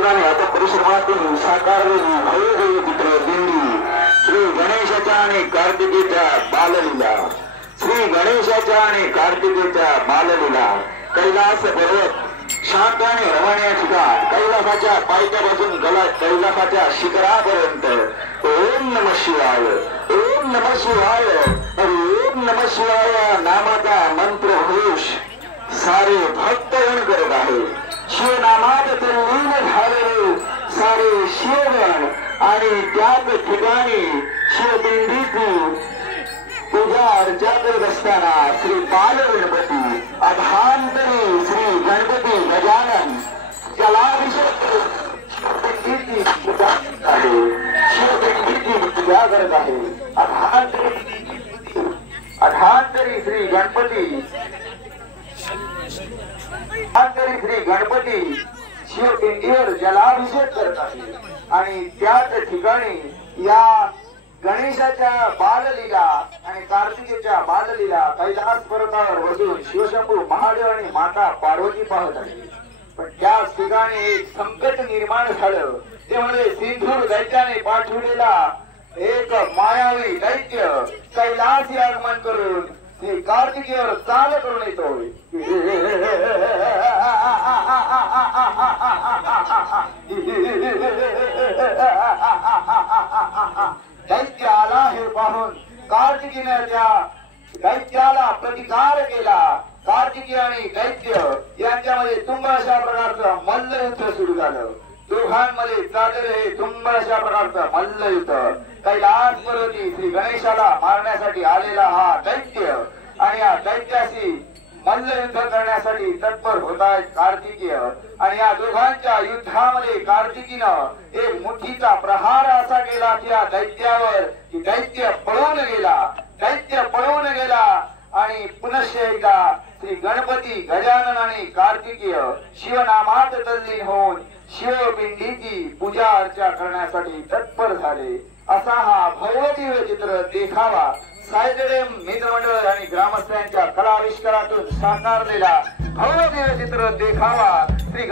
ठिकाणी आता परिश्रमातून साकारलेली भव्य चित्र दिंडी श्री गणेशाच्या आणि कार्तिकेच्या बाललीला, श्री गणेशाच्या आणि कार्तिकेच्या बाललीला कैलास पर्वत शांत आणि रमणीय ठिकाण, कैलासाच्या पायथ्यापासून कैलासाच्या शिखरापर्यंत. ओम नमः शिवाय, ओम नमः शिवाय, ओम नमः शिवाय नामाचा मंत्र घोष सारे भक्तगण करत आहे. शिवनामात तल्लीन झालेले सारे शिवगण आणि त्याच ठिकाणी शिवपिंडीची पूजा अर्चा करत असताना श्री बाल गणपती अधांतरी श्री गणपती गजानन जलाभिषेक शिवपिंडीची पूजा आहे, शिवपिंडीची पूजा करत आहे. अधांतरी श्री गणपती, अधांतरी श्री गणपती शिवपिंडीवर जलाभिषेक करत आहे. आणि त्याच ठिकाणी या गणेशाच्या बाललीला आणि कार्तिकेच्या बाललीला कैलास पर्वतावर बसून शिवशंभू महादेव आणि माता पार्वती पाहत आहे. पण त्याच ठिकाणी एक संकट निर्माण झालं. ते म्हणजे सिंधूर दैत्याने पाठवलेला एक मायावी दैत्य कैलासी आगमन करून ते कार्तिकेवर चाल करून येतोय. दैत्य आला हे पाहून कार्तिकीने त्या दैत्याला प्रतिकार केला. कार्तिकी आणि दैत्य यांच्यामध्ये तुंब अशा प्रकारचं मल्लयुद्ध सुरू झालं. दोघांमध्ये चाललेलं हे तुंब अशा प्रकारचं मल्लयुद्ध. कैलास पर्वती श्री गणेशाला मारण्यासाठी आलेला हा दैत्य आणि या दैत्याशी मल्लयुद्ध करण्यासाठी तत्पर होत आहेत कार्तिकीय. आणि या दोघांच्या युद्धामध्ये कार्तिकीनं एक मुठीचा प्रहार असा केला की या दैत्यावर की दैत्य पळून गेला. दैत्य पळून गेला आणि पुनश्च एकदा श्री गणपती गजानन आणि कार्तिकीय शिवनामात तल्लीन होऊन शिवपिंडीची पूजा अर्चा करण्यासाठी तत्पर झाले. असा हा भव्य चित्र देखावा सायकडे मित्रमंडळ आणि ग्रामस्थांच्या कला आविष्कारातून साकारलेला भव्य चित्र देखावा श्री